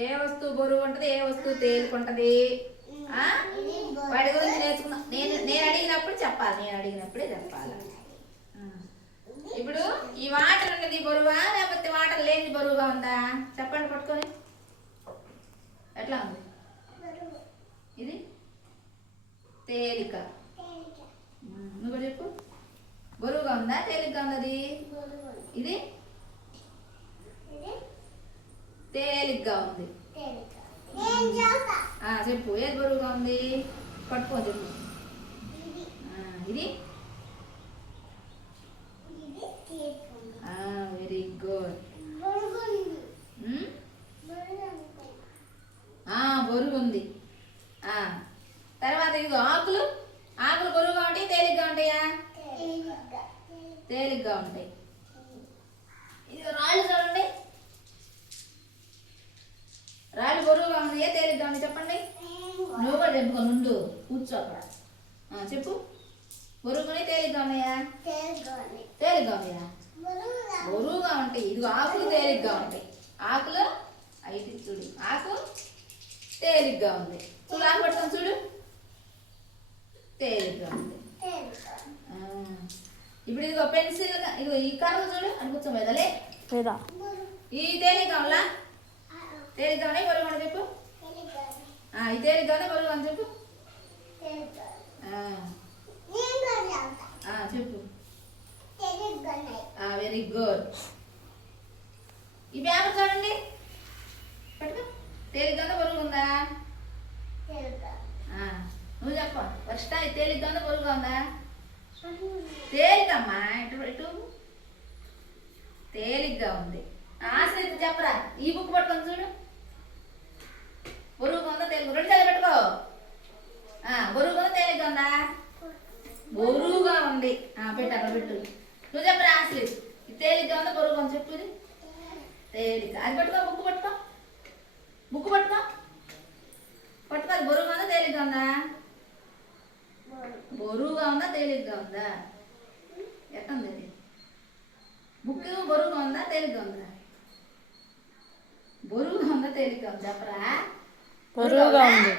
బరువు ఉంటుంది ఏ వస్తువు తేలికుంటది? వాటి గురించి నేర్చుకున్నా. నేను నేను అడిగినప్పుడు చెప్పాలి నేను అడిగినప్పుడే చెప్పాలి. ఇప్పుడు ఈ వాటర్ ఉన్నది బరువా లేకపోతే వాటర్ లేని బరువుగా ఉందా? చెప్పండి పట్టుకొని. ఎట్లా ఉంది? ఇది? తేలిక. నువ్వు చెప్పు. బరువుగా ఉందా? తేలిగ్గా ఉన్నది? ఇది? తేలిగ్గా ఉంది. చెప్పు ఏది బరువుగా ఉంది? పట్టుకో చెప్పు. ఇది? వెరీ గుడ్ బరువు ఉంది ఆ, తర్వాత ఇదిగో ఆకులు? ఆకులు బరువుగా ఉంటాయి తేలిగ్గా ఉంటాయా? తేలిగ్గా ఉంటాయి ఇదిగో రాళ్ళు చూడండి రాళ్ళు బరువుగా ఉన్నాయా తేలిగ్గా ఉన్నాయి చెప్పండి నువ్వు కూడా చెప్పుకొని ఉండు కూర్చో అక్కడ చెప్పు. బరువుగానే తేలిగ్గా ఉన్నాయా తేలిగ్గా ఉన్నాయా బరువుగా ఉంటాయి ఇదిగో ఆకులు తేలిగ్గా ఉంటాయి ఆకులు? అయితే చూడు. ఆకు తేలిగ్గా ఉంది. చూడు ఆకు పట్టుకొని చూడు. తేలిగ్గా ఉంది. ఇప్పుడు ఇదిగో పెన్సిల్ ఇదిగో ఈ కర్ర చూడు అని కూర్చోబోదలే లేదా? ఈ తేలిగ్గా తేలిగ్గా ఉన్నాయి బరువు అని చెప్పు. ఆ, ఈ తేలిగ్గానే బరువు అని చెప్పు ఆ, ఆ, చెప్పు వెరీ గుడ్ ఈ పేపర్ చూడండి పట్టుకో. తేలిగ్గానే బరువు ఉందా? ఆ, నువ్వు చెప్ప. ఫస్ట్ ఇది తేలిగ్గానే బరువుగా ఉందా? తేలికమ్మా. ఇటు ఇటు. తేలిగ్గా ఉంది. ఆశ్రిత చెప్పరా. ఈ బుక్ పట్టుకొని చూడు. బరువుగా ఉందా తేలిక రెండు చేతులు పెట్టుకో ఆ, బరువుగా ఉందా తేలిగ్గా ఉందా బరువుగా ఉంది ఆ, పెట్టు అక్కడ పెట్టు నువ్వు చెప్పరా ఆశ్రిత్ ఇది తేలిగ్గా ఉందా బరువుగా ఉంది చెప్పు ఇది తేలిక. అది పట్టుకో బుక్ పట్టుకో. బుక్ పట్టుకో. పట్టుకో అది బరువుగా ఉందా తేలిగ్గా ఉందా? బరువుగా ఉందా తేలిగ్గా ఉందా? ఎట్లా ఉంది ఇది బుక్ బరువుగా ఉందా తేలిగ్గా ఉందా? బరువుగా ఉందా తేలిగ్గా ఉందా? చెప్పరా? బరువుగా ఉంది.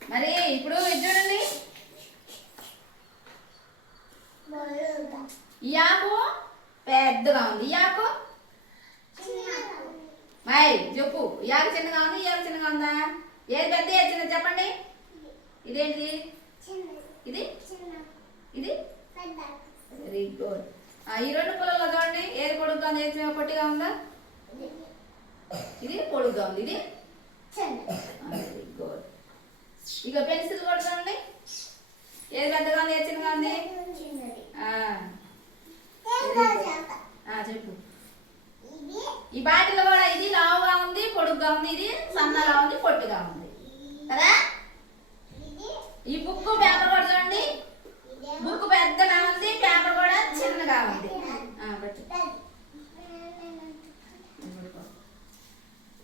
మరి ఇప్పుడు చూడండి. ఈ ఆకు పెద్దగా ఉంది. ఈ ఆకు మై చెప్పు. ఈ ఆకు చిన్నగా ఉంది ఈ ఆకు చిన్నగా ఉందా? ఏది పెద్ద ఏది చిన్నది చెప్పండి. ఇదేంటిది? ఇది? ఇది? వెరీ గుడ్ ఈ రెండు పొలంలో చూడండి. ఏది పొడుగ్గా ఉంది ఏది పొట్టిగా ఉందా? ఇది పొడుగ్గా ఉంది. ఇది? వెరీ గుడ్ ఇక పెన్సిల్ కూడా చూడండి. ఏది పెద్దగా ఉంది ఏది చిన్నగా ఉంది ఆ, ఆ, చెప్పు ఈ బాటిల్ కూడా ఇది లావుగా ఉంది పొడుగ్గా ఉంది ఇది సన్నగా ఉంది పొట్టిగా ఉంది. కదా? ఈ బుక్ పేపర్ కూడా చూడండి. బుక్ పెద్దగా ఉంది పేపర్ కూడా చిన్నగా ఉంది.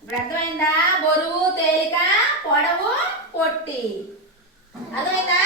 ఇప్పుడు అర్థమైందా? బరువు తేలిక పొడవు పొట్టి. అర్థమైందా?